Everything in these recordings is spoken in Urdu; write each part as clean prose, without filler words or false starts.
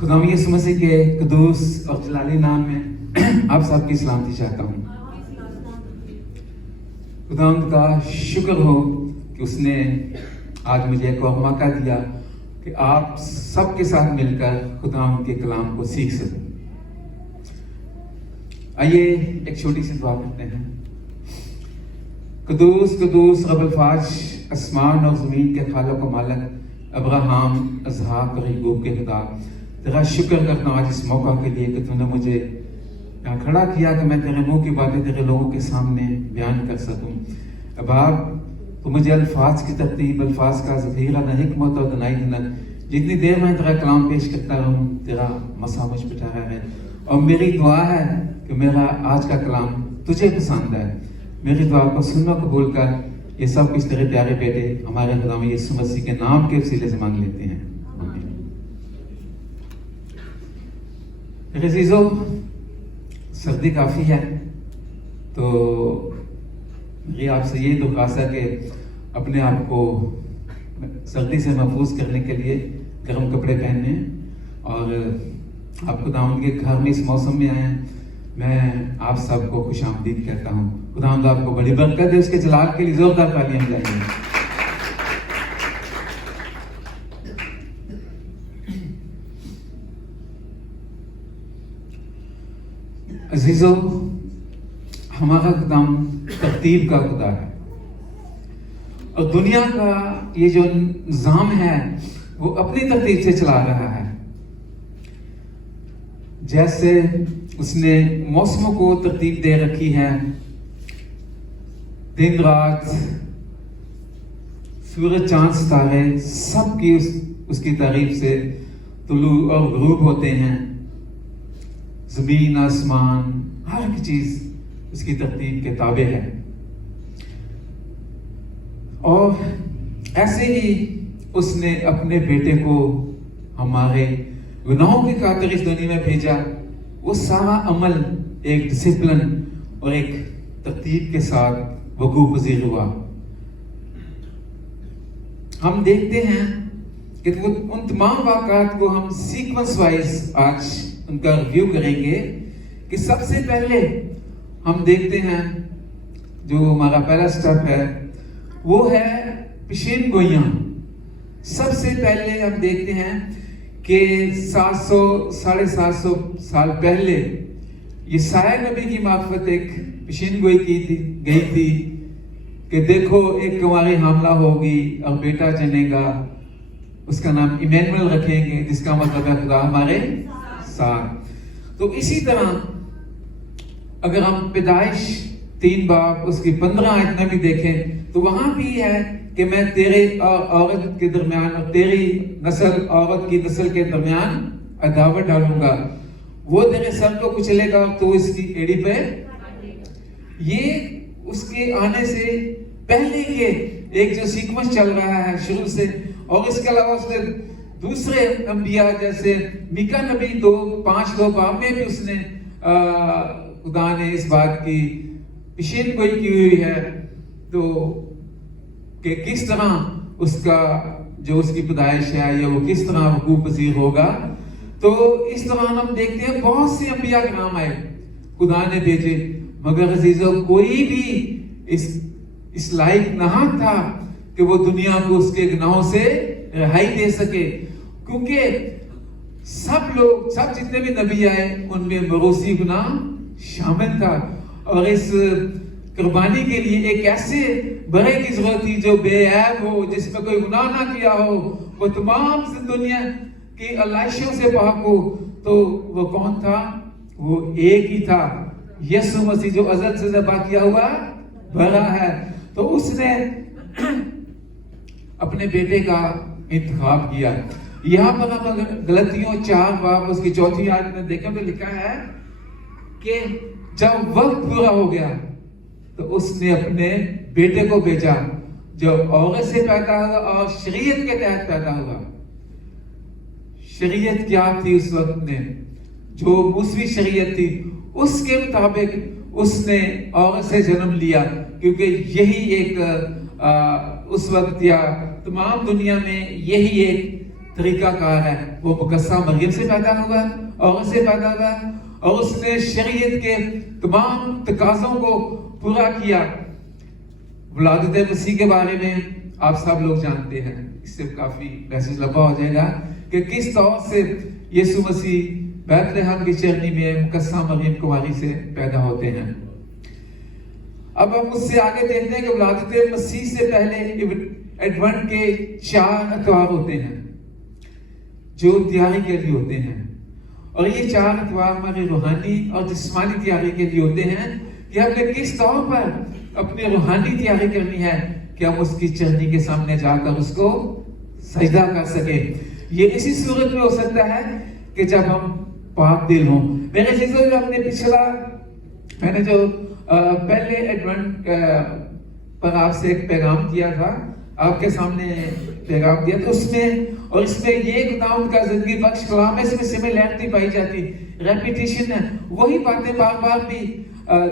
خدا یسوع مسیح کے قدوس اور جلالی نام میں آپ سب کی سلامتی چاہتا ہوں۔ خداوند کا شکر ہو کہ اس نے آج مجھے ایک اور موقع دیا کہ آپ سب کے ساتھ مل کر خداوند کے کلام کو سیکھ سکوں۔ آئیے ایک چھوٹی سی دعا کرتے ہیں۔ قدوس قدوس رب الفاظ، آسمان اور زمین کے خالق و مالک، ابراہیم، اسحاق اور یعقوب کے خدا، تیرا شکر کرتا ہوں آج اس موقع کے لیے کہ تو نے مجھے یہاں کھڑا کیا کہ میں تیرے منہ کی باتیں تیرے لوگوں کے سامنے بیان کر سکوں۔ اب آپ تو مجھے الفاظ کی ترتیب، الفاظ کا ذخیرہ، نہ حکمت اور نہ ہنر، جتنی دیر میں تیرا کلام پیش کرتا رہوں تیرا مسا مجھ پہ ٹھہرا ہے۔ اور میری دعا ہے کہ میرا آج کا کلام تجھے پسند ہے۔ میری دعا کو سننا قبول کر۔ یہ سب کچھ تیرے پیارے بیٹے ہمارے خدا یسوع مسیح کے نام کے وسیلے سے مانگ لیتے ہیں، آمین۔ عزیزو، سردی کافی ہے تو میری آپ سے یہ درخواست ہے کہ اپنے آپ کو سردی سے محفوظ کرنے کے لیے گرم کپڑے پہننے، اور آپ خداوند کے گھر میں اس موسم میں آئے ہیں۔ میں آپ سب کو خوش آمدید کہتا ہوں۔ خداوند آپ کو بڑی برکت دے، اس کے جلال کے لیے زوردار تالیاں بجائیں گے۔ عزیزو، ہمارا خداوند ترتیب کا خدا ہے، اور دنیا کا یہ جو نظام ہے وہ اپنی ترتیب سے چلا رہا ہے۔ جیسے اس نے موسموں کو ترتیب دے رکھی ہے، دن رات، سورج چاند ستارے سب کی اس کی تعریف سے طلوع اور غروب ہوتے ہیں۔ زمین آسمان ہر ایک چیز اس کی ترتیب کے تابع ہے۔ اور ایسے ہی اس نے اپنے بیٹے کو ہمارے گناہوں کی خاطر اس دنیا میں بھیجا۔ وہ سارا عمل ایک ڈسپلن اور ایک ترتیب کے ساتھ وقوع پذیر ہوا۔ ہم دیکھتے ہیں کہ ان تمام واقعات کو ہم سیکوینس وائز آج ان کا ریویو کریں گے۔ کہ سب سے پہلے ہم دیکھتے ہیں جو ہمارا پہلا سٹیپ ہے وہ ہے پیشین گوئیاں۔ سب سے پہلے ہم دیکھتے ہیں کہ 700-750 سال پہلے یسایا نبی کی معرفت ایک پیشین گوئی گئی تھی کہ دیکھو ایک کنواری حاملہ ہوگی اور بیٹا جنے گا، اس کا نام ایمینوئل رکھیں گے، جس کا مطلب ہے خدا ہمارے ساتھ۔ تو اسی طرح اگر ہم پیدائش 3 باب اس کی 15 آیت میں بھی دیکھیں تو وہاں بھی ہے کہ میں تیرے اور عورت کے درمیان اور تیری نسل عورت کی نسل کے درمیان عداوت ڈالوں گا، وہ تیرے سر کو کچلے گا اور تو اس کی ایڑی پہ۔ یہ اس کے آنے سے پہلے کے ایک جو سیکوینس چل رہا ہے شروع سے۔ اور اس کے علاوہ اس نے دوسرے انبیاء جیسے میکا نبی 2 باب میں بھی اس نے خدا نے اس بات کی پیشین گوئی کی ہوئی ہے تو کہ کس طرح اس کا جو اس کی پیدائش ہے یا وہ کس طرح وقوع پذیر ہوگا۔ تو اس طرح ہم دیکھتے ہیں بہت سے انبیاء کے نام آئے، خدا نے بھیجے، مگر عزیزو کوئی بھی اس لائق نہ تھا کہ وہ دنیا کو اس کے گناہوں سے رہائی دے سکے، کیونکہ سب جتنے بھی نبی آئے ان میں موروثی گناہ شامل تھا۔ اور اس قربانی کے لیے ایک ایسے بڑے کی ضرورت تھی جو بے عیب ہو، جس میں کوئی گناہ نہ کیا ہو، وہ تمام دنیا کی علائشوں سے پاک ہو۔ تو وہ کون تھا؟ وہ ایک ہی تھا، یسوع مسیح، جو ازل سے ذبح کیا ہوا بڑا ہے۔ تو اس نے اپنے بیٹے کا انتخاب کیا۔ یہاں پر ہم غلطیوں 4 باب اس کی 4 آیت میں دیکھیں تو لکھا ہے کہ جب وقت پورا ہو گیا تو اس نے اپنے بیٹے کو بھیجا جو عورت سے پیدا ہوا اور شریعت کے تحت پیدا ہوا۔ شریعت کیا تھی اس وقت میں؟ جو موسوی شریعت تھی اس کے مطابق اس نے عورت سے جنم لیا، کیونکہ یہی ایک اس وقت یا تمام دنیا میں یہی ایک طریقہ کار ہے. وہ مقدسہ مریم سے پیدا ہوا, عورت سے پیدا ہوا, اور اس نے شریعت کے تمام تقاضوں کو پورا کیا. ولادت مسیح کے بارے میں آپ سب لوگ جانتے ہیں, اس سے کافی میسج لمبا ہو جائے گا کہ کس طور سے یسوع مسیح بیت لحم کی چرنی میں مقدسہ مریم کنواری سے پیدا ہوتے ہیں. اب ہم اس سے آگے دیکھتے ہیں کہ ولادت مسیح سے پہلے ایڈونٹ کے 4 اتوار ہوتے ہیں جو تیاری کے لیے ہوتے ہیں, اور یہ 4 اتوار ہماری روحانی اور جسمانی تیاری کے لیے ہوتے ہیں کہ ہم نے کس طور پر اپنی روحانی تیاری کرنی ہے کہ ہم اس کی چرنی کے سامنے جا کر اس کو سجدہ کر سکیں. یہ اسی صورت میں ہو سکتا ہے کہ جب ہم پاک دل ہوں. میرے عزیزو, جو ہم نے پچھلا میں نے جو پہلے ایڈونٹ پر آپ سے ایک پیغام کیا تھا, آپ کے سامنے پیغام دیا تو اس میں یہ خداوند کا زندگی بخش کلام ہے, اس میں سملیرٹی پائی جاتی, ریپیٹیشن ہے, وہی باتیں بار بار بھی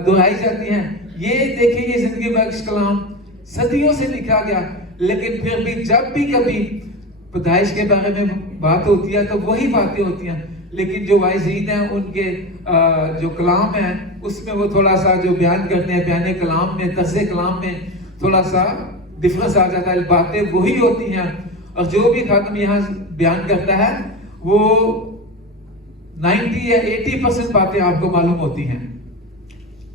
دہرائی جاتی ہیں. یہ دیکھیں, یہ زندگی بخش کلام صدیوں سے لکھا گیا, لیکن پھر بھی جب بھی کبھی پیدائش کے بارے میں بات ہوتی ہے تو وہی باتیں ہوتی ہیں, لیکن جو واعظین ہیں ان کے جو کلام ہے اس میں وہ تھوڑا سا جو بیان کرتے ہیں, بیان کلام میں, طرز کلام میں تھوڑا سا ڈفرنس آ جاتا ہے. باتیں وہی ہوتی ہیں, اور جو بھی خادم یہاں بیان کرتا ہے وہ 90 یا 80% باتیں آپ کو معلوم ہوتی ہیں.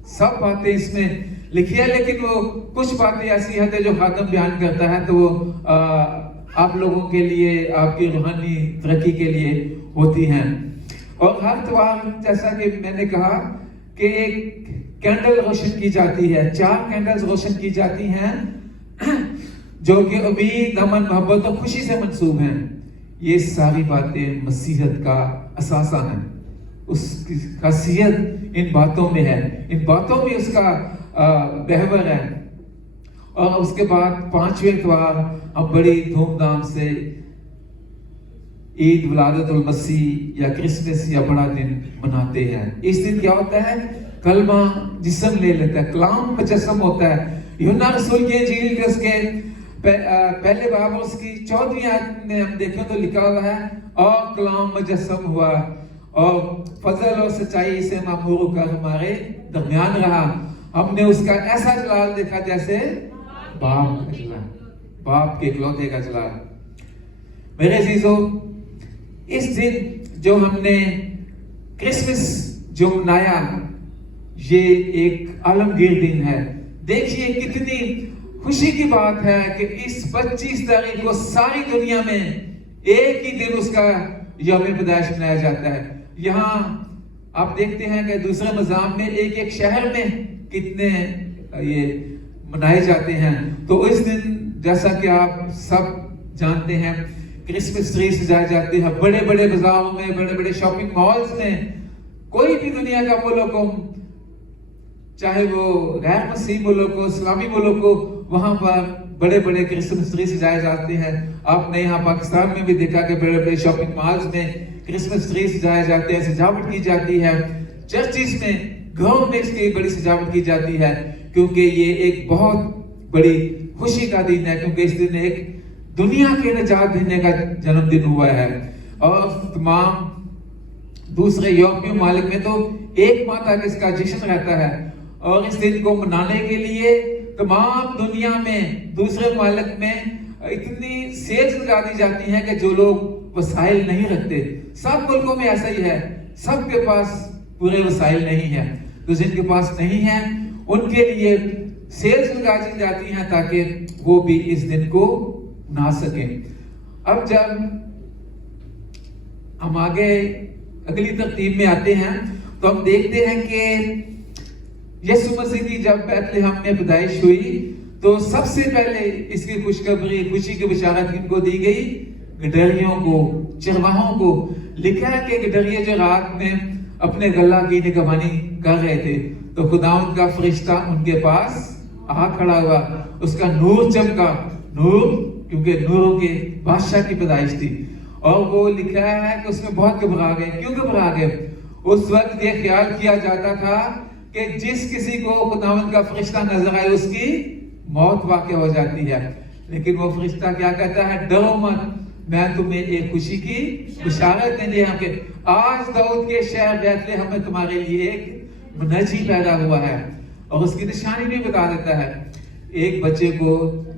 سب باتیں اس میں لکھی ہے, لیکن وہ کچھ باتیں ایسی ہیں جو خادم بیان کرتا ہے تو وہ آپ لوگوں کے لیے, آپ کی روحانی ترقی کے لیے ہوتی ہیں. اور ہر اتوار جیسا کہ میں نے کہا کہ ایک کینڈل روشن کی جاتی ہے, 4 کینڈلز روشن کی جاتی ہیں جو کہ امید, امن, محبت اور خوشی سے منسوب ہیں. یہ ساری باتیں مسیحیت کا اثاثہ ہیں, اس کی خاصیت ان باتوں میں ہے, ان باتوں میں اس کا محور ہے. اور اس کے بعد 5ویں اتوار ہم بڑی دھوم دھام سے عید ولادت المسیح یا کرسمس یا بڑا دن مناتے ہیں. اس دن کیا ہوتا ہے, کلمہ جسم لے لیتا ہے, کلام مجسم ہوتا ہے. یوحنا رسول کی انجیل کے اس کے پہلے باب اور اس کی 14ویں آیت میں ہم دیکھیں تو لکھا ہوا ہے, اور کلام مجسم ہوا اور فضل اور سچائی سے معمور ہو کر ہمارے درمیان رہا. ہم نے اس کا ایسا جلال دیکھا جیسے باپ کا جلال, باپ کے اکلوتے کا جلال. میرے عزیزو, اس دن جو ہم نے کرسمس جو منایا, یہ ایک عالمگیر دن ہے. دیکھیے کتنی خوشی کی بات ہے کہ اس 25 تاریخ کو ساری دنیا میں ایک ہی دن اس کا یوم پیدائش منایا جاتا ہے. یہاں آپ دیکھتے ہیں کہ دوسرے مذاہب میں ایک ایک شہر میں کتنے یہ منائے جاتے ہیں. تو اس دن جیسا کہ آپ سب جانتے ہیں کرسمس ٹری سجائے جاتے ہیں بڑے بڑے بازاروں میں, بڑے بڑے شاپنگ مالز میں. کوئی بھی دنیا کا ملک ہو, چاہے وہ غیر مسیحی ملک ہو, اسلامی ملک ہو, وہاں پر بڑے بڑے کرسمس ٹری سجائے جاتے ہیں. آپ نے یہاں پاکستان میں بھی دیکھا کہ بڑے بڑے شاپنگ مالز میں کرسمس ٹری سجائے جاتے ہیں, سجاوٹ کی جاتی ہے. چرچز میں, گھروں میں اس کی بڑی سجاوٹ کی جاتی ہے, کیونکہ یہ ایک بہت بڑی خوشی کا دن ہے, کیونکہ اس دن ایک دنیا کے نجات دینے کا جنم دن ہوا ہے. اور تمام دوسرے یورپی ممالک میں تو 1 ماہ تک اس کا جشن رہتا ہے, اور اس دن کو منانے کے لیے تمام دنیا میں دوسرے ممالک میں اتنی سیلز لگا دی جاتی ہیں کہ جو لوگ وسائل نہیں رکھتے, سب ملکوں میں ایسا ہی ہے, سب کے پاس پورے وسائل نہیں ہیں, تو جن کے پاس نہیں ہیں ان کے لیے سیلز لگا دی جاتی ہیں تاکہ وہ بھی اس دن کو منا سکیں. اب جب ہم آگے اگلی ترتیب میں آتے ہیں تو ہم دیکھتے ہیں کہ یسوع مسیح کی جب بیت لحم میں پیدائش ہوئی تو سب سے پہلے اس کی خوشخبری, خوشی کی بشارت کن کو دی گئی, گڈریوں کو, چرواہوں کو. لکھا ہے کہ گڈریے جو رات میں اپنے غلہ کی نگہبانی کر رہے تھے تو خداوند کا فرشتہ ان کے پاس آ کھڑا ہوا, اس کا نور چمکا, نور کیونکہ نوروں کے بادشاہ کی پیدائش تھی. اور وہ لکھا ہے کہ اس میں بہت گھبرا گئے. کیوں گھبرا گئے؟ اس وقت یہ خیال کیا جاتا تھا کہ جس کسی کو خداوند کا فرشتہ نظر آئے اس کی موت واقع ہو جاتی ہے. لیکن وہ فرشتہ کیا کہتا ہے, ڈرو مت, میں تمہیں ایک خوشی کی بشارت دینے ہم کہ آج داؤد کے شہر بیتلہم میں تمہارے لیے ایک منجی پیدا ہوا ہے. اور اس کی نشانی بھی بتا دیتا ہے. ایک بچے کو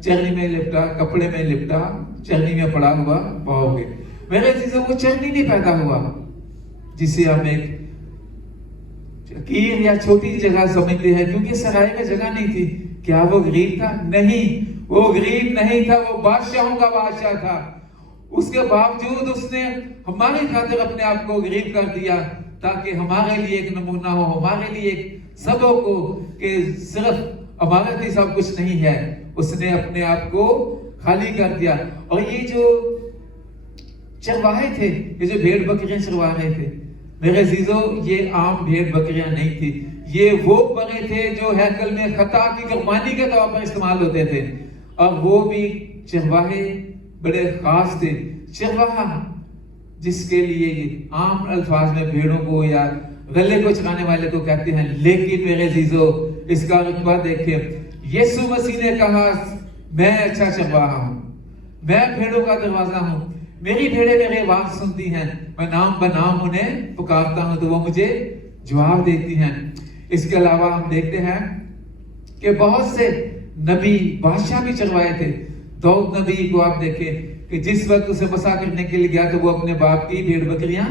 چرنی میں لپٹا, کپڑے میں لپٹا, چرنی میں پڑا ہوا پاؤ گے. میرے عزیزوں, وہ چرنی نہیں پیدا ہوا جسے ہم ایک کیر یا چھوٹی جگہ سمجھتے ہیں, کیونکہ سرائے میں جگہ نہیں تھی. کیا وہ غریب تھا؟ نہیں, وہ غریب نہیں تھا, وہ بادشاہوں کا بادشاہ تھا. اس کے باوجود اس نے ہماری خاطر اپنے آپ کو غریب کر دیا تاکہ ہمارے لیے ایک نمونہ ہو, ہمارے لیے ایک سبق ہو کہ صرف ہمارے لیے سب کچھ نہیں ہے. اس نے اپنے آپ کو خالی کر دیا. اور یہ جو چرواہے تھے, یہ جو بھیڑ بکریاں چروا رہے تھے, میرے عزیزوں, یہ عام بھیڑ بکریاں نہیں تھی. یہ وہ بکرے تھے جو ہیکل میں خطا کی قربانی کے طور پر استعمال ہوتے تھے. اور وہ بھی چرواہے بڑے خاص تھے. چرواہا جس کے لیے عام الفاظ میں بھیڑوں کو یا غلے کو چرانے والے کو کہتے ہیں, لیکن میرے عزیزوں اس کا رتبہ دیکھیں. یسوع مسیح نے کہا, میں اچھا چرواہا ہوں, میں بھیڑوں کا دروازہ ہوں, میری بھیڑیں میری آواز سنتی ہیں, میں نام بنام انہیں پکارتا ہوں تو وہ مجھے جواب دیتی ہیں. اس کے علاوہ ہم دیکھتے ہیں کہ بہت سے نبی بادشاہ بھی چروائے تھے. داؤد نبی کو آپ دیکھیں کہ جس وقت اسے بسا کرنے کے لیے گیا تو وہ اپنے باپ کی بھیڑ بکریاں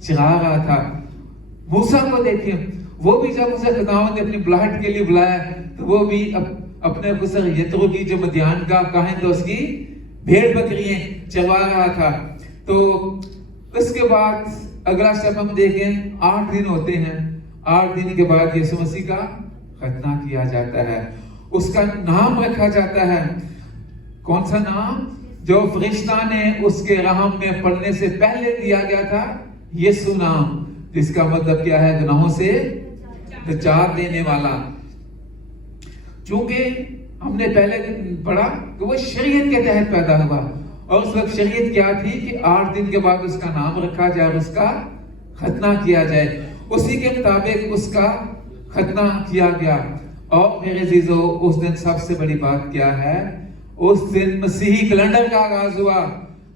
چرا رہا تھا. موسیٰ کو دیکھیں, وہ بھی جب اسے خداوند نے اپنی بلاہٹ کے لیے بلایا تو وہ بھی اپنے خسر یترو کی جو مدیان کا کاہن تھا اس کی بھیڑ بکریاں چروا رہا تھا. تو اس کے بعد اگلا سٹیپ ہم دیکھیں, 8 دن ہوتے ہیں. 8 دن کے بعد یسوع مسیح کا ختنہ کیا جاتا ہے. اس کا نام رکھا جاتا ہے. کون سا نام؟ جو فرشتہ نے اس کے رحم میں پڑھنے سے پہلے دیا گیا تھا, یسوع نام, جس کا مطلب کیا ہے؟ گناہوں سے نجات دینے والا. چونکہ ہم نے پہلے پڑھا کہ وہ شریعت کے تحت پیدا ہوا, اور اس وقت شریعت کیا تھی کہ 8 دن کے بعد اس کا نام رکھا جائے اور اس کا ختنہ کیا جائے. اسی کے مطابق اس کا ختنہ کیا گیا. اور میرے عزیزو, اس دن سب سے بڑی بات کیا ہے؟ اس دن مسیحی کیلنڈر کا آغاز ہوا,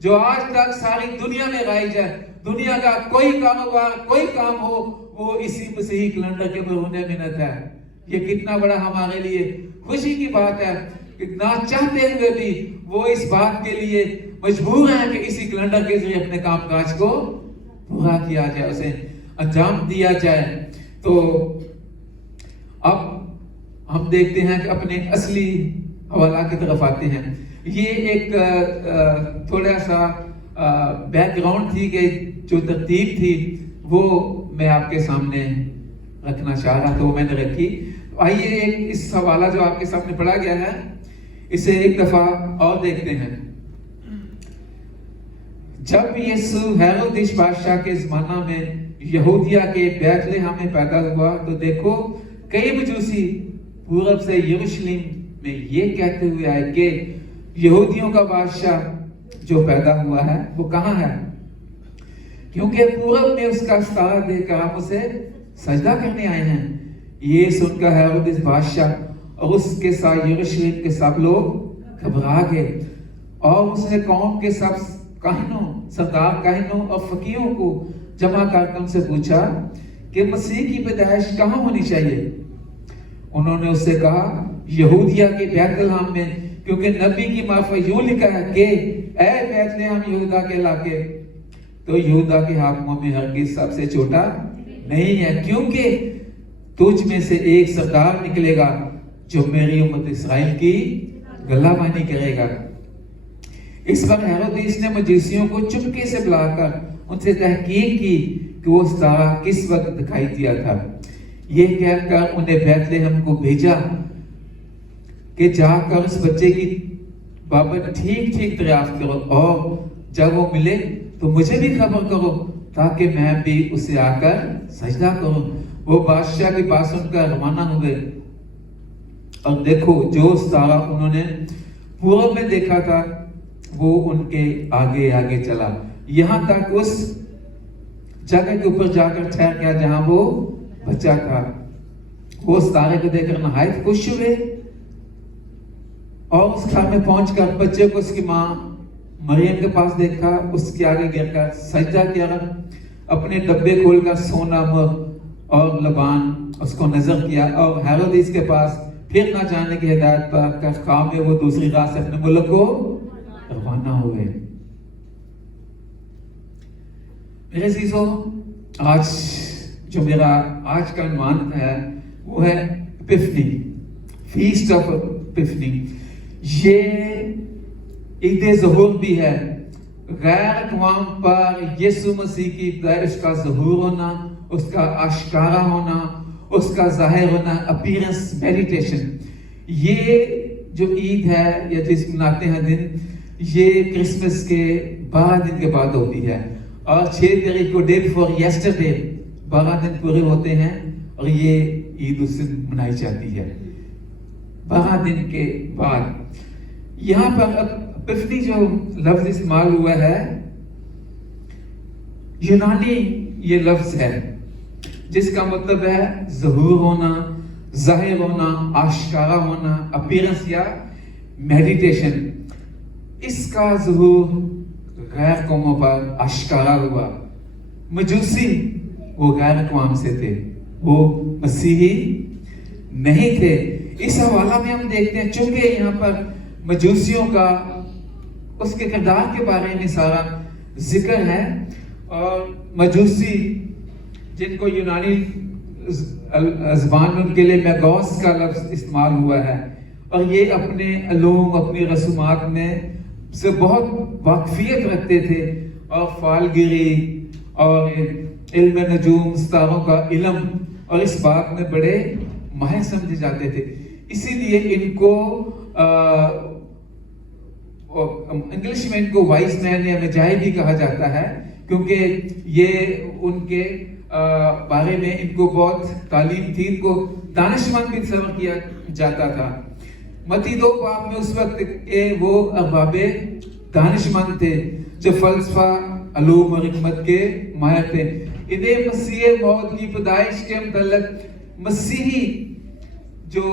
جو آج تک ساری دنیا میں رائج ہے. دنیا کا کوئی کاروبار, کوئی کام ہو, وہ اسی مسیحی کیلنڈر کے مہینے منت ہے. یہ کتنا بڑا ہمارے لیے خوشی کی بات ہے کہ نہ چاہتے ہوئے بھی وہ اس بات کے لیے مجبور ہیں کہ اسی کیلنڈر کے ذریعے اپنے کام کاج کو پورا کیا جائے, اسے انجام دیا جائے. تو اب ہم دیکھتے ہیں کہ اپنے اصلی حوالہ کی طرف آتے ہیں. یہ ایک تھوڑا سا بیک گراؤنڈ تھی کہ جو ترتیب تھی وہ میں آپ کے سامنے رکھنا چاہ رہا, تو میں نے رکھی. آئیے اس حوالہ جو آپ کے سامنے پڑھا گیا ہے اسے ایک دفعہ اور دیکھتے ہیں. جب یسوع ہیرودیس بادشاہ کے زمانہ میں یہودیہ کے بیتلہم میں پیدا ہوا تو دیکھو کئی مجوسی پورب سے یروشلم میں یہ کہتے ہوئے آئے کہ یہودیوں کا بادشاہ جو پیدا ہوا ہے وہ کہاں ہے, کیونکہ پورب میں اس کا ستارہ دیکھ کر ہم اسے سجدہ کرنے آئے ہیں. یہ سن کر ہیرودیس بادشاہ اور اس کے ساتھ یروشلم کے سب لوگ گھبرا گئے, اور اس نے قوم کے سب کاہنوں, سردار کاہنوں اور فقیہوں کو جمع کر کے ان سے پوچھا کہ مسیح کی پیدائش کہاں ہونی چاہیے. انہوں نے اس سے کہا یہودیہ کے بیتلہم میں, کیونکہ نبی کی معرفت یوں لکھا ہے کہ اے بیتلہم یہودا کے علاقے, تو یہودا کے حاکموں میں ہرگز سب سے چھوٹا نہیں ہے, کیونکہ تجھ میں سے ایک سردار نکلے گا جو میری امت اسرائیل کی گلہ بانی کرے گا. اس وقت ہیرودیس نے مجوسیوں کو چپکے سے بلا کر ان سے تحقیق کی کہ وہ ستارہ کس وقت دکھائی دیا تھا. یہ کہہ کر انہیں بیتلہم کو بھیجا کہ جا کر اس بچے کی بابت ٹھیک دریافت کرو, اور جب وہ ملے تو مجھے بھی خبر کرو تاکہ میں بھی اسے آ کر سجدہ کروں. وہ بادشاہ کی بات سن کر روانہ ہو گئے, اور دیکھو جو ستارہ انہوں نے پورب میں دیکھا تھا وہ ان کے آگے آگے چلا, یہاں تک اس جگہ کے اوپر جا کر ٹھہر گیا جہاں وہ بچہ تھا. وہ ستارے کو دیکھ کر نہایت خوش ہوئے, اور اس گھر میں پہنچ کر بچے کو اس کی ماں مریم کے پاس دیکھا, اس کے آگے گر کر سجدہ کیا, اپنے ڈبے کھول کر سونا اور لبان اس کو نظر کیا, اور ہیرودیس کے پاس پھر نہ جانے کی ہدایت پر خواہ میں وہ دوسری رات سے اپنے ملک کو روانہ ہوئے. میرے عزیزو, آج جو میرا آج کا عنوان ہے وہ ہے ایپیفنی, فیسٹ آف ایپیفنی. یہ عید ظہور بھی ہے, غیر اقوام پر یسوع مسیح کی پیدائش کا ظہور ہونا, اس کا آشکارا ہونا, اس کا ظاہر ہونا, اپیرنس, میڈیٹیشن. یہ جو عید ہے یا جس مناتے ہیں دن, یہ کرسمس کے 12 دن کے بعد ہوتی ہے, اور 6 تاریخ کو ڈے بفور یسٹرڈے 12 دن پورے ہوتے ہیں, اور یہ عید اس دن منائی جاتی ہے 12 دن کے بعد. یہاں پر ایپیفنی جو لفظ استعمال ہوا ہے, یونانی یہ لفظ ہے جس کا مطلب ہے ظہور ہونا, ظاہر ہونا, آشکارا ہونا, اپیرنس یا میڈیٹیشن. اس کا ظہور غیر قوموں پر آشکارا ہوا. مجوسی وہ غیر اقوام سے تھے, وہ مسیحی نہیں تھے. اس حوالہ میں ہم دیکھتے ہیں, چونکہ یہاں پر مجوسیوں کا اس کے کردار کے بارے میں سارا ذکر ہے, اور مجوسی جن کو یونانی زبان میں ان کے لیے میگوس کا لفظ استعمال ہوا ہے, اور یہ اپنے علوم, اپنی رسومات میں سے بہت واقفیت رکھتے تھے, اور فالگیری اور علم نجوم, ستاروں کا علم, اور اس بات میں بڑے ماہر سمجھے جاتے تھے. اسی لیے ان کو انگلش میں ان کو وائز مین یا مجاہی بھی کہا جاتا ہے, کیونکہ یہ ان کے بارے میں ان کو بہت تعلیم تھی, ان کو دانشمند بھی تصور کیا جاتا تھا. متی 2 باب میں اس وقت وہ ارباب دانشمند تھے جو فلسفہ, علوم اور حکمت کے ماہر تھے. انہیں مسیح موعود کی پیدائش کے متعلق مسیحی جو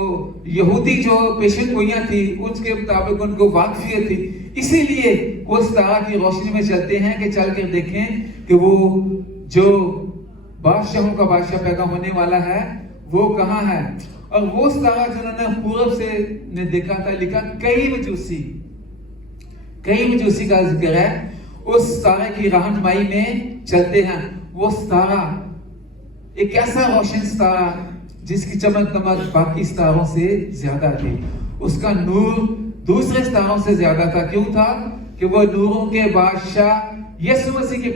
یہودی جو پیشن گوئیاں تھی اس کے مطابق ان کو واقفیت تھی. اسی لیے وہ ستارہ کی روشنی میں چلتے ہیں کہ چل کر دیکھیں کہ وہ جو بادشاہوں کا بادشاہ پیدا ہونے والا ہے وہ کہاں ہے. اور وہ ستارہ جنہوں نے پورب سے نے دیکھا تھا, لکھا کئی مجوسی کا ذکر ہے, اس ستارے کی رہنمائی میں چلتے ہیں. وہ ستارہ ایک ایسا روشن ستارہ جس کی چمک دمک باقی ستاروں سے زیادہ تھی. اس کا نور دوسرے ستاروں سے زیادہ تھا. کیوں تھا؟ کہ وہ نوروں کے بادشاہ یسوع مسیح کی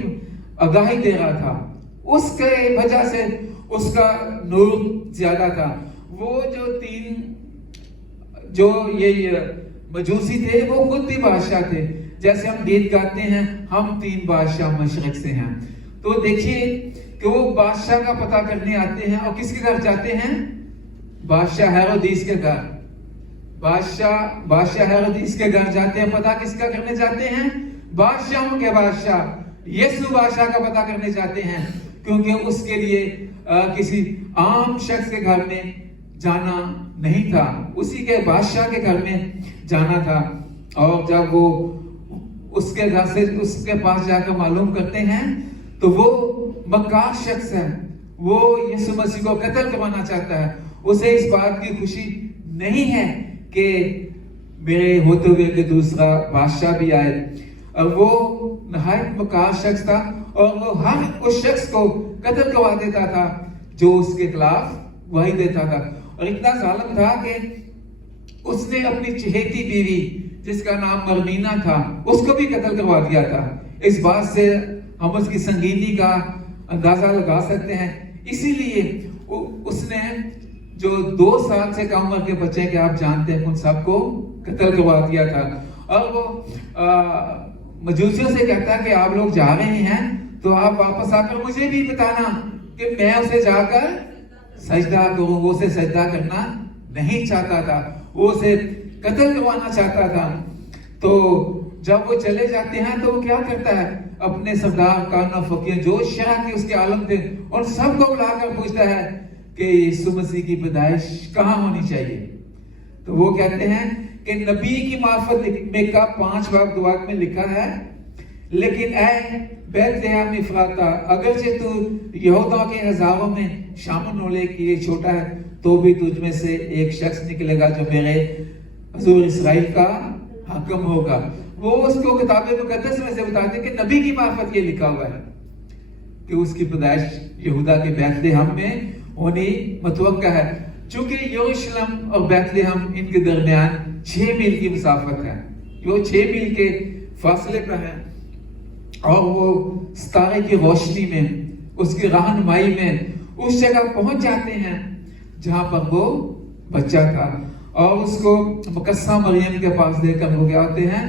آگاہی دے رہا تھا. اس کے وجہ سے اس کا نور زیادہ تھا. وہ جو یہ مجوسی تھے وہ خود بھی بادشاہ تھے. جیسے ہم گیت گاتے ہیں, ہم 3 بادشاہ مشرق سے ہیں. تو دیکھیے کہ وہ بادشاہ کا پتہ کرنے آتے ہیں, اور کس کے گھر جاتے ہیں؟ بادشاہ ہیرودیس کے گھر. بادشاہ ہیرودیس کے گھر جاتے ہیں. پتہ کس کا کرنے جاتے ہیں؟ بادشاہوں کے بادشاہ یسوع بادشاہ کا پتہ کرنے جاتے ہیں, کیونکہ اس کے لیے کسی عام شخص کے گھر میں جانا نہیں تھا, اسی کے بادشاہ کے گھر میں جانا تھا. اور جب وہ اس کے گھر سے اس کے پاس جا کر معلوم کرتے ہیں تو وہ مکار شخص ہے, وہ یسوع مسیح کو قتل کروانا چاہتا ہے. اسے اس بات کی خوشی نہیں ہے کہ میرے ہوتے ہوئے کہ دوسرا بادشاہ بھی آئے. اور وہ نہایت مکار شخص تھا, اور وہ ہر اس شخص کو قتل کروا دیتا تھا جو اس کے خلاف گواہی دیتا تھا. اور اتنا ظالم تھا کہ اس نے اپنی چہیتی بیوی جس کا نام مرمینا تھا اس کو بھی قتل کروا دیا تھا. اس بات سے ہم اس کی سنگینی کا اندازہ لگا سکتے ہیں. اسی لیے اس نے جو 2 سال سے کم عمر کے بچے کہ آپ جانتے ہیں ان سب کو قتل کروا دیا تھا. اور وہ مجوسیوں سے کہتا ہے کہ آپ لوگ جا رہے ہیں تو آپ واپس آ کر مجھے بھی بتانا کہ میں اسے جا کر سجدہ کروں. وہ اسے سجدہ کرنا نہیں چاہتا تھا, وہ اسے قتل کروانا چاہتا تھا. تو جب وہ چلے جاتے ہیں تو وہ کیا کرتا ہے؟ اپنے سردار کانا فقیر جو شرح کے اس کے عالم تھے اور سب کو بلا کر پوچھتا ہے کہ یسوع مسیح کی پیدائش کہاں ہونی چاہیے. تو وہ کہتے ہیں کہ نبی کی معرفت میں کا 5 باب 2 میں لکھا ہے، لیکن اے بیت لحم افراطہ، اگرچہ تو یہودا کے ہزاروں میں شامل ہونے کے لیے چھوٹا ہے، تو بھی تجھ میں سے ایک شخص نکلے گا جو میرے حضور اسرائیل کا حاکم ہوگا۔ وہ اس کو کتاب مقدس میں سے بتاتے ہیں کہ نبی کی معرفت یہ لکھا ہوا ہے کہ اس کی پیدائش یہودا کے بیت لحم میں ہونی متوقع ہے، چونکہ یروشلم اور بیت لحم ان کے درمیان 6 میل کی مسافت ہے، وہ 6 میل کے فاصلے پر ہے، اور وہ ستارے کی روشنی میں، اس کی رہنمائی میں اس جگہ پہنچ جاتے ہیں جہاں پر وہ بچہ تھا، اور اس کو مقدسہ مریم کے پاس دے کر وہ کیا ہوتے ہیں،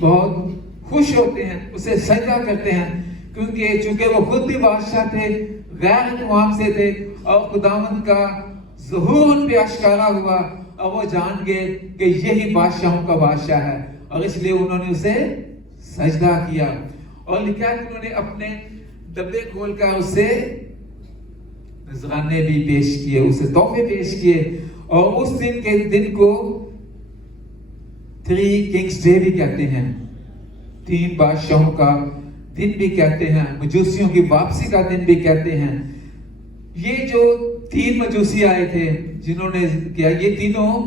بہت خوش ہوتے ہیں، اسے سجدہ کرتے ہیں، کیونکہ چونکہ وہ خود بھی بادشاہ تھے، غیر اقوام سے تھے، اور خداوند کا ظہور ان پہ اشکارا ہوا، اور وہ جان گئے کہ یہی بادشاہوں کا بادشاہ ہے، اور اس لیے انہوں نے اسے سجدہ کیا، اور لکھا کہ انہوں نے اپنے ڈبے کھول کر اسے نذرانے بھی پیش کیے، اسے تحفے پیش کیے، اور اس دن کے دن کو 3 کنگز ڈے بھی کہتے ہیں، 3 بادشاہوں کا دن بھی کہتے ہیں، مجوسیوں کی واپسی کا دن بھی کہتے ہیں۔ یہ جو 3 مجوسی آئے تھے جنہوں نے کیا، یہ تینوں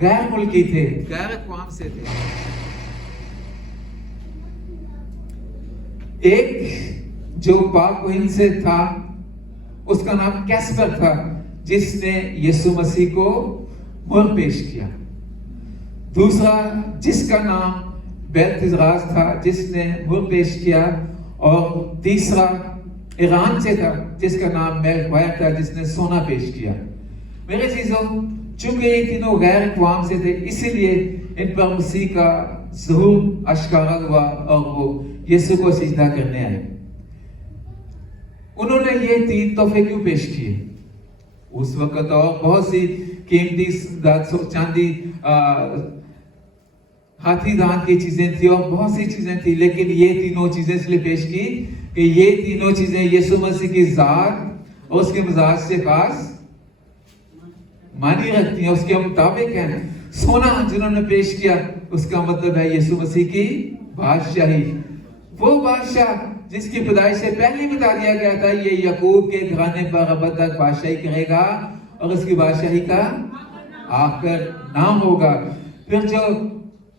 غیر ملکی تھے، غیر اقوام سے تھے۔ ایک جو پاک و ہند سے تھا، اس کا نام کیسپر تھا، جس نے یسوع مسیح کو مہر پیش کیا۔ دوسرا جس کا نام بیلتشازر تھا، جس نے مہر پیش کیا، اور تیسرا ایران سے تھا جس کا نام میلخوائر تھا، جس نے سونا پیش کیا۔ میرے عزیزوں، چونکہ یہ تینوں غیر اقوام سے تھے، اسی لیے ان پر مسیح کا ظہور اشکارا ہوا، اور وہ یسوع کو سجدہ کرنے آئے۔ انہوں نے یہ 3 تحفے کیوں پیش کیے؟ اس وقت اور بہت سی قیمتی چاندی، ہاتھی دانت کی چیزیں تھی، اور بہت سی چیزیں تھی، لیکن یہ تینوں چیزیں اس لیے پیش کی کہ یہ تینوں چیزیں یسوع مسیح کی ذات اور اس کے مزاج سے خاص معنی رکھتی ہیں، اس کے مطابق ہیں۔ سونا جنہوں نے پیش کیا، اس کا مطلب ہے یسوع مسیح کی بادشاہی، وہ بادشاہ جس کی پیدائش سے پہلے بتا دیا گیا تھا یہ یعقوب کے گھرانے پر ابد تک بادشاہی کرے گا، اور اس کی بادشاہی کا آخر نام ہوگا۔ پھر جو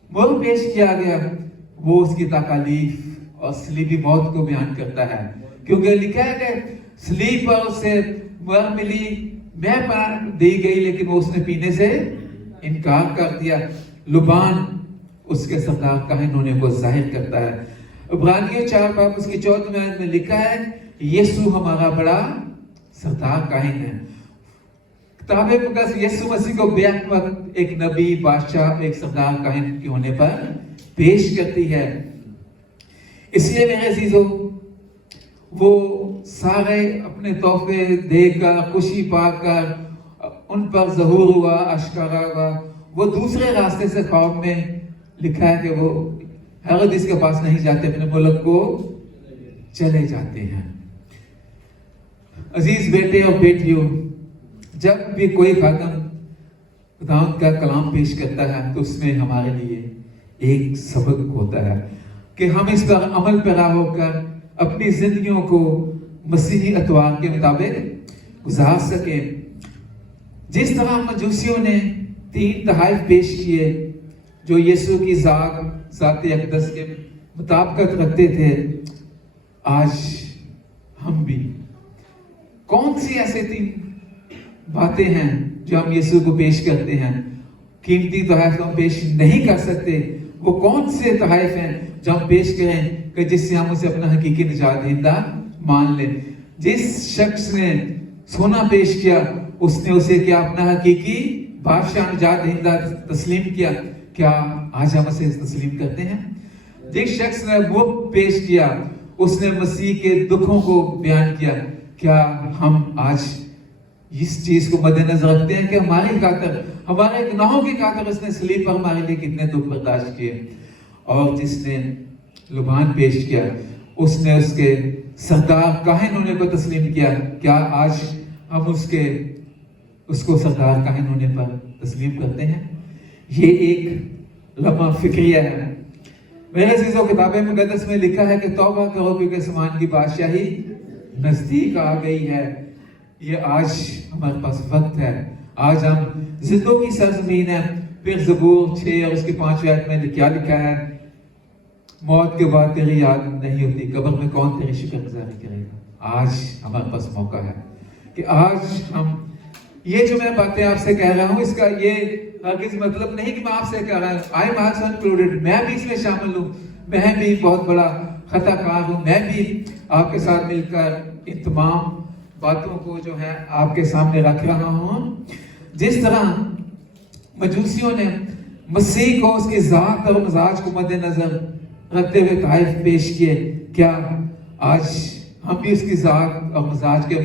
مہر پیش کیا گیا وہ اس کی تکالیف اور صلیبی موت کو بیان کرتا ہے، کیونکہ لکھا ہے کہ صلیب پر اسے مہر ملی، میں پر دی گئی، لیکن وہ اس نے پینے سے انکار کر دیا۔ لبان اس کے سردار کاہن ہونے کو ظاہر کرتا ہے۔ عبرانیوں 4 باب اس کی 14 آیت میں لکھا ہے یسوع ہمارا بڑا سردار کاہن ہے۔ کتاب مقدس یسوع مسیح کو بیک وقت ایک نبی، بادشاہ، ایک سردار کاہن کے ہونے پر پیش کرتی ہے۔ اس لیے میرے عزیزوں، وہ سارے اپنے تحفے دے کر، خوشی پا کر، ان پر ظہور ہوا، اشکارا ہوا، وہ دوسرے راستے سے خواب میں لکھا ہے کہ وہ ہیرودیس کے پاس نہیں جاتے، اپنے ملک کو چلے جاتے ہیں۔ عزیز بیٹے اور بیٹیوں، جب بھی کوئی خادم خداوند کا کلام پیش کرتا ہے تو اس میں ہمارے لیے ایک سبق ہوتا ہے کہ ہم اس پر عمل پیرا ہو کر اپنی زندگیوں کو مسیحی اطوار کے مطابق گزار سکیں۔ جس طرح مجوسیوں نے 3 تحائف پیش کیے جو یسوع کی ذات اقدس کے مطابقت رکھتے تھے، آج ہم بھی کون سی ایسے 3 باتیں ہیں جو ہم یسوع کو پیش کرتے ہیں؟ قیمتی تحائف ہم پیش نہیں کر سکتے، وہ کون سے تحائف ہیں جو ہم پیش کریں کہ جس سے ہم اسے اپنا حقیقی نجات دہندہ مان لیں؟ جس شخص نے سونا پیش کیا، اس نے اسے کیا اپنا حقیقی بادشاہ نجات دہندہ تسلیم کیا؟ کیا آج ہم اسے تسلیم کرتے ہیں؟ جس شخص نے وہ پیش کیا، اس نے مسیح کے دکھوں کو بیان کیا، کیا ہم آج اس چیز کو مد نظر رکھتے ہیں کہ ہماری خاطر، ہمارے گناہوں کی خاطر اس نے صلیب پر ہمارے لیے کتنے دکھ برداشت کیے؟ اور جس نے لبان پیش کیا، اس نے اس کے سردار کاہن ہونے کو تسلیم کیا، کیا آج ہم اس کو سردار کاہن ہونے پر تسلیم کرتے ہیں؟ یہ ایک لمحہ فکریہ ہے. میرے عزیزوں کتاب مقدس میں لکھا ہے کہ توبہ کرو کیونکہ آسمان کی بادشاہی نزدیک آ گئی ہے. یہ آج ہمارے پاس وقت ہے. آج ہم زندوں کی سرزمین ہے. پھر زبور 6 اور اس کی 5 آیت میں کیا لکھا ہے؟ موت کے بعد تیری یاد نہیں ہوتی، قبر میں کون تیری شکر گزاری کرے گا. آج ہمارے پاس موقع ہے کہ آج ہم یہ جو میں باتیں آپ سے کہہ رہا ہوں، اس کا یہ ہرگز مطلب نہیں کہ میں آپ سے کہہ رہا ہوں آئی ایم آلسو انکلوڈیڈ، میں بھی اس میں شامل ہوں، میں بھی بہت بڑا خطا کار ہوں. میں بھی آپ کے ساتھ مل کر ان تمام باتوں کو جو ہے آپ کے سامنے رکھ رہا ہوں. جس طرح مجوسیوں نے مسیح کو اس کی ذات اور مزاج کو مد نظر رکھتے ہوئے تحائف پیش کیے، کیا آج ہم بھی اس کی ذات اور مزاج کے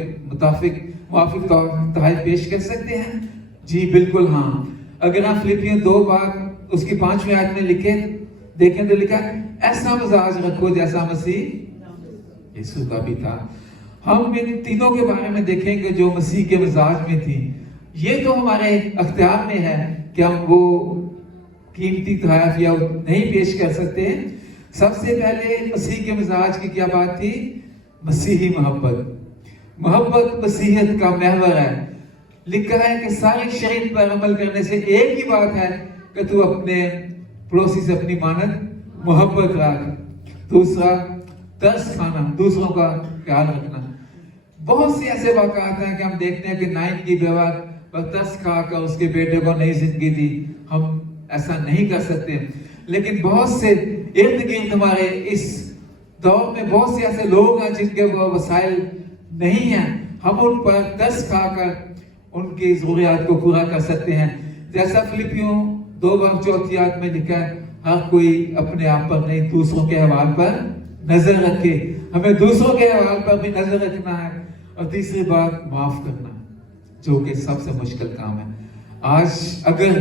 موافق تحائف پیش کر سکتے ہیں؟ جی بالکل ہاں. اگر آپ فلپیوں 2 بات اس کی 5ویں آیت میں دیکھیں تو لکھا ہے ایسا مزاج رکھو جیسا مسیح یسوع کا بھی تھا. ہم ان تینوں کے بارے میں دیکھیں گے جو مسیح کے مزاج میں تھی. یہ تو ہمارے اختیار میں ہے کہ ہم وہ قیمتی تحائف یا نہیں پیش کر سکتے. سب سے پہلے مسیح کے مزاج کی کیا بات تھی؟ مسیحی محبت. محبت مسیحیت کا محور ہے. لکھا ہے کہ ساری شریعت پر عمل کرنے سے ایک ہی بات ہے کہ تو اپنے پڑوسی سے اپنی مانت محبت رکھ. دوسرا ترس کھانا، دوسروں کا خیال رکھنا. بہت سے ایسے واقعات ہیں کہ ہم دیکھتے ہیں کہ نائن کی بیوہ پر ترس کھا کر اس کے بیٹے کو نئی زندگی دی. ہم ایسا نہیں کر سکتے. لیکن بہت سے ارد گرد ہمارے اس دور میں بہت سے ایسے لوگ ہیں جن کے وسائل نہیں ہیں. ہم ان پر ترس کھا کر ان کی ضروریات کو پورا کر سکتے ہیں. جیسا فلپیوں 2:4 میں لکھا ہے ہر کوئی اپنے آپ پر نہیں دوسروں کے احوال پر نظر رکھے. ہمیں دوسروں کے احوال پر بھی نظر رکھنا ہے. اور تیسری بات معاف کرنا، جو کہ سب سے مشکل کام ہے. آج اگر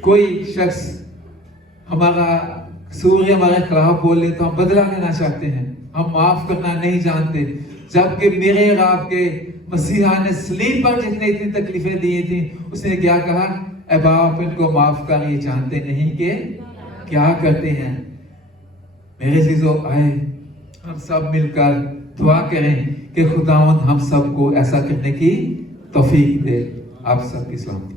کوئی شخص ہمارا قصور یا ہمارے خلاف بولے تو ہم بدلہ لینا چاہتے ہیں، ہم معاف کرنا نہیں جانتے. جبکہ میرے اور آپ کے مسیحا نے صلیب پر جتنے اتنی تکلیفیں دی تھیں، اس نے کیا کہا؟ اے باپ ان کو معاف کر، یہ جانتے نہیں کہ کیا کرتے ہیں. میرے عزیزو آئے ہم سب مل کر دعا کریں کہ خداوند ہم سب کو ایسا کرنے کی توفیق دے. آپ سب کی سلامتی.